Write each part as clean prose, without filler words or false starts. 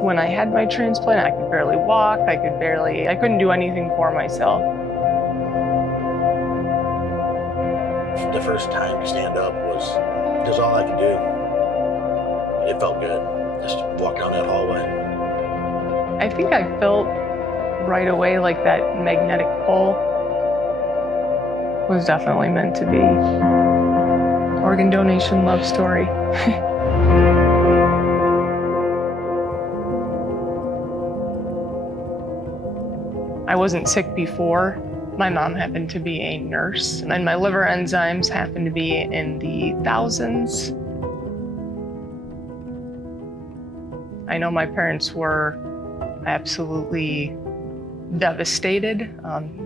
When I had my transplant, I could barely walk, I couldn't do anything for myself. The first time to stand up was all I could do. It felt good, just to walk down that hallway. I think I felt right away like that magnetic pull was definitely meant to be. Organ donation love story. I wasn't sick before. My mom happened to be a nurse, and my liver enzymes happened to be in the thousands. I know my parents were absolutely devastated.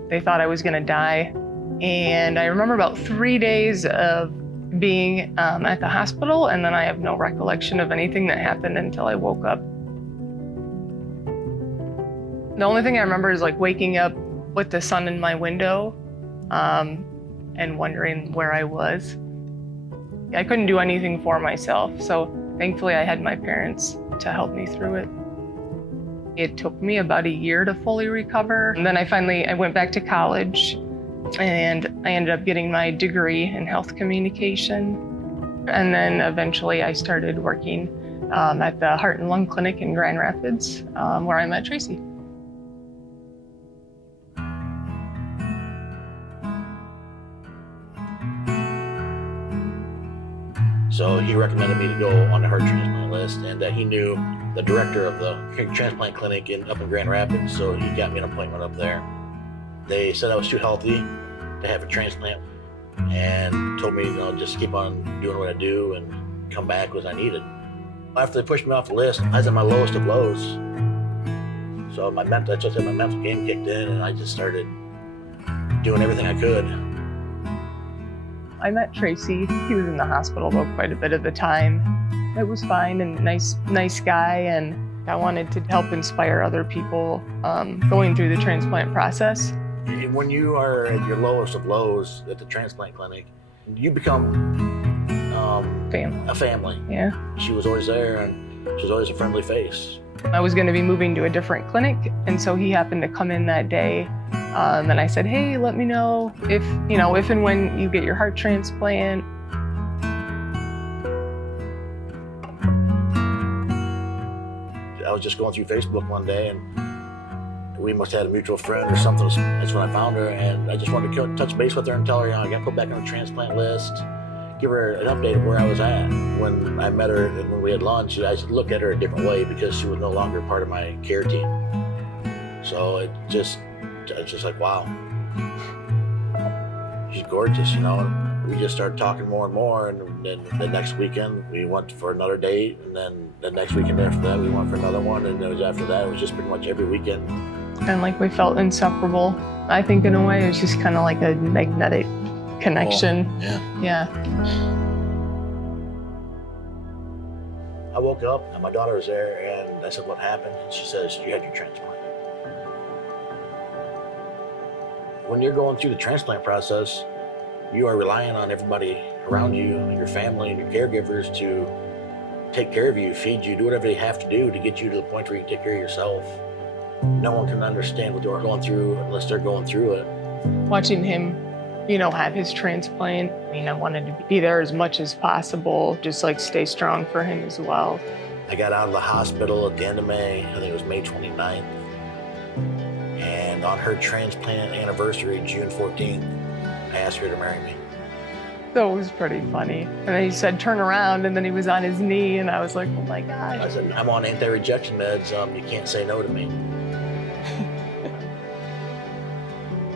They thought I was gonna die. And I remember about 3 days of being at the hospital, and then I have no recollection of anything that happened until I woke up. The only thing I remember is like waking up with the sun in my window and wondering where I was. I couldn't do anything for myself, so thankfully I had my parents to help me through it. It took me about a year to fully recover. And then I went back to college, and I ended up getting my degree in health communication. And then eventually I started working at the Heart and Lung Clinic in Grand Rapids, where I met Tracy. So he recommended me to go on the heart transplant list, and he knew the director of the transplant clinic up in Grand Rapids, so he got me an appointment up there. They said I was too healthy to have a transplant and told me, just keep on doing what I do and come back as I needed. After they pushed me off the list, I was at my lowest of lows. So my mental game kicked in, and I just started doing everything I could. I met Tracy. He was in the hospital though quite a bit of the time. It was fine and nice guy, and I wanted to help inspire other people going through the transplant process. When you are at your lowest of lows at the transplant clinic, you become a family. Yeah. She was always there, and she was always a friendly face. I was going to be moving to a different clinic, and so he happened to come in that day. And I said, hey, let me know if and when you get your heart transplant. I was just going through Facebook one day, and we must have had a mutual friend or something. That's when I found her, and I just wanted to touch base with her and tell her, I got put back on the transplant list, give her an update of where I was at. When I met her and when we had lunch, I looked at her a different way because she was no longer part of my care team. So it's just like, wow, she's gorgeous, We just started talking more and more, and then the next weekend we went for another date, and then the next weekend after that we went for another one, and after that it was just pretty much every weekend. And we felt inseparable. I think in a way it was just kind of like a magnetic connection. Oh, yeah. I woke up and my daughter was there, and I said, what happened? And she says, you had your transplant. When you're going through the transplant process, you are relying on everybody around you, your family and your caregivers to take care of you, feed you, do whatever they have to do to get you to the point where you can take care of yourself. No one can understand what you're going through unless they're going through it. Watching him, have his transplant, I wanted to be there as much as possible, just stay strong for him as well. I got out of the hospital at the end of May, I think it was May 29th. And on her transplant anniversary, June 14th, I asked her to marry me. So it was pretty funny. And then he said, turn around, and then he was on his knee, and I was like, oh my gosh. I said, I'm on anti-rejection meds, you can't say no to me.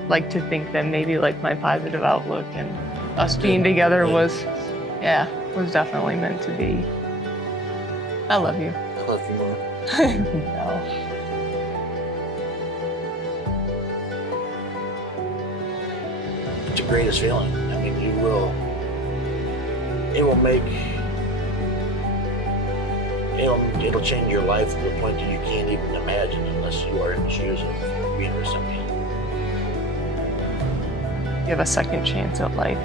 Like to think that maybe my positive outlook and us being together was definitely meant to be. I love you. I love you more. No. It's the greatest feeling. It'll change your life to the point that you can't even imagine unless you are in the shoes of being a recipient. You have a second chance at life.